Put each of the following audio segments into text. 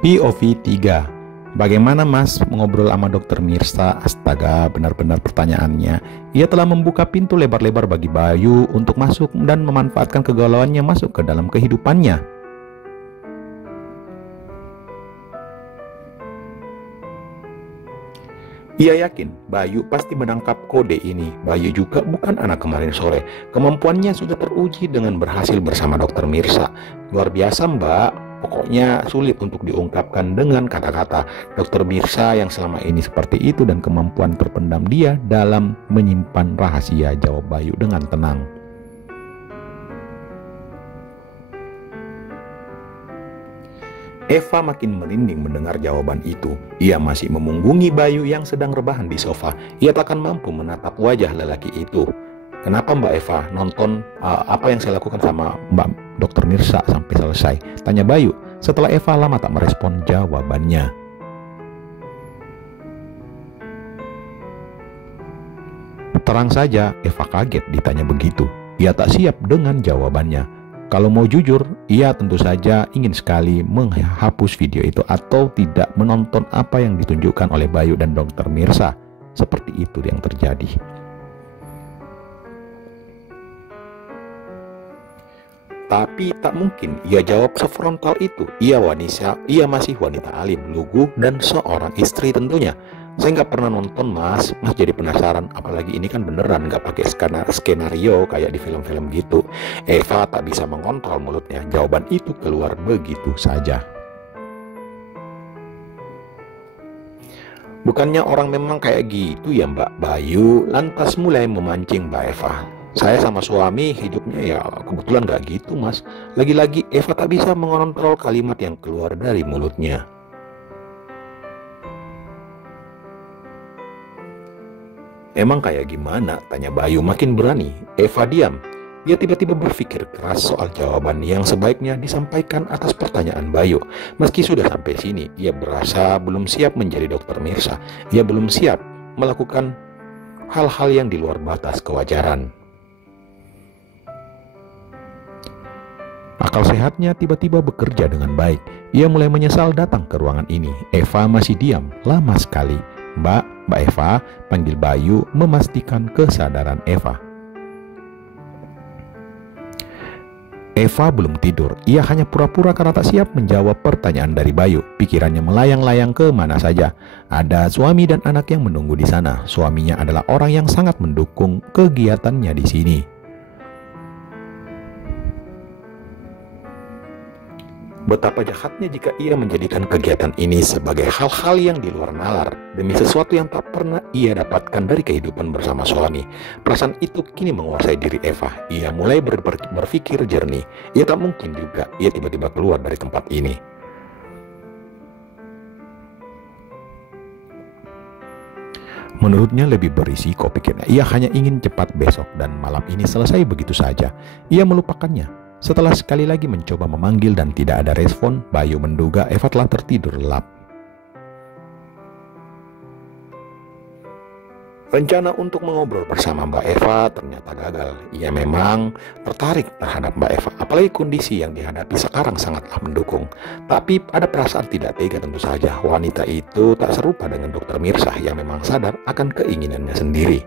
POV 3. Bagaimana Mas mengobrol sama Dokter Mirsa? Astaga, benar-benar pertanyaannya. Ia telah membuka pintu lebar-lebar bagi Bayu untuk masuk dan memanfaatkan kegalauannya masuk ke dalam kehidupannya. Ia yakin Bayu pasti menangkap kode ini. Bayu juga bukan anak kemarin sore. Kemampuannya sudah teruji dengan berhasil bersama Dokter Mirsa. Luar biasa, Mbak. Pokoknya sulit untuk diungkapkan dengan kata-kata. Dokter Mirsa yang selama ini seperti itu dan kemampuan terpendam dia dalam menyimpan rahasia, jawab Bayu dengan tenang. Eva makin merinding mendengar jawaban itu. Ia masih memunggungi Bayu yang sedang rebahan di sofa. Ia takkan mampu menatap wajah lelaki itu. Kenapa Mbak Eva nonton apa yang saya lakukan sama Mbak Dokter Mirsa sampai selesai? Tanya Bayu setelah Eva lama tak merespon jawabannya. Terang saja Eva kaget ditanya begitu. Ia tak siap dengan jawabannya. Kalau mau jujur, ia tentu saja ingin sekali menghapus video itu atau tidak menonton apa yang ditunjukkan oleh Bayu dan Dokter Mirsa. Seperti itu yang terjadi. Tapi tak mungkin ia jawab sefrontal itu. Ia masih wanita alim, lugu, dan seorang istri tentunya. Saya nggak pernah nonton Mas jadi penasaran. Apalagi ini kan beneran nggak pakai skenario kayak di film-film gitu. Eva tak bisa mengontrol mulutnya. Jawaban itu keluar begitu saja. Bukannya orang memang kayak gitu ya Mbak? Bayu lantas mulai memancing Mbak Eva. Saya sama suami hidupnya ya kebetulan gak gitu Mas. Lagi-lagi Eva tak bisa mengontrol kalimat yang keluar dari mulutnya. Emang kayak gimana? Tanya Bayu makin berani. Eva diam. Dia tiba-tiba berpikir keras soal jawaban yang sebaiknya disampaikan atas pertanyaan Bayu. Meski sudah sampai sini, ia berasa belum siap menjadi Dokter Mirsa. Ia belum siap melakukan hal-hal yang di luar batas kewajaran. Akal sehatnya tiba-tiba bekerja dengan baik. Ia mulai menyesal datang ke ruangan ini. Eva masih diam, lama sekali. Mbak Eva, panggil Bayu memastikan kesadaran Eva. Eva belum tidur. Ia hanya pura-pura karena tak siap menjawab pertanyaan dari Bayu. Pikirannya melayang-layang ke mana saja. Ada suami dan anak yang menunggu di sana. Suaminya adalah orang yang sangat mendukung kegiatannya di sini. Betapa jahatnya jika ia menjadikan kegiatan ini sebagai hal-hal yang di luar nalar demi sesuatu yang tak pernah ia dapatkan dari kehidupan bersama suami. Perasaan itu kini menguasai diri Eva. Ia mulai berpikir jernih. Ia tak mungkin juga ia tiba-tiba keluar dari tempat ini. Menurutnya lebih berisiko, pikirnya. Ia hanya ingin cepat besok dan malam ini selesai begitu saja. Ia melupakannya. Setelah sekali lagi mencoba memanggil dan tidak ada respon, Bayu menduga Eva telah tertidur lelap. Rencana untuk mengobrol bersama Mbak Eva ternyata gagal. Ia memang tertarik terhadap Mbak Eva, apalagi kondisi yang dihadapi sekarang sangatlah mendukung. Tapi ada perasaan tidak tega tentu saja. Wanita itu tak serupa dengan Dokter Mirsa yang memang sadar akan keinginannya sendiri.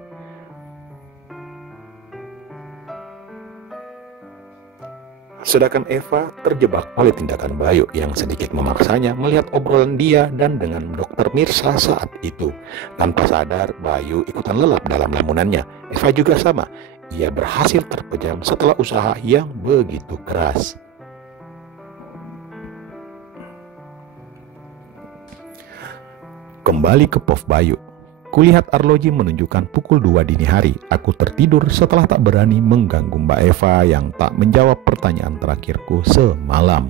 Sedangkan Eva terjebak oleh tindakan Bayu yang sedikit memaksanya melihat obrolan dia dan dengan Dokter Mirsa saat itu. Tanpa sadar, Bayu ikutan lelap dalam lamunannya. Eva juga sama. Ia berhasil terpejam setelah usaha yang begitu keras. Kembali ke POV Bayu. Kulihat arloji menunjukkan pukul 2 dini hari. Aku tertidur setelah tak berani mengganggu Mbak Eva yang tak menjawab pertanyaan terakhirku semalam.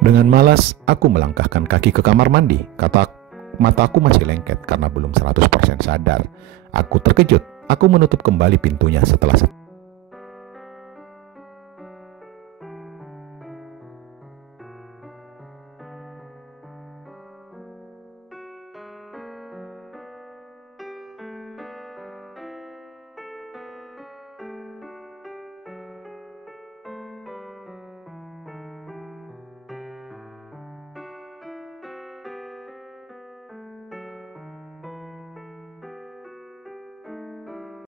Dengan malas, aku melangkahkan kaki ke kamar mandi. Mataku masih lengket karena belum 100% sadar. Aku terkejut. Aku menutup kembali pintunya setelah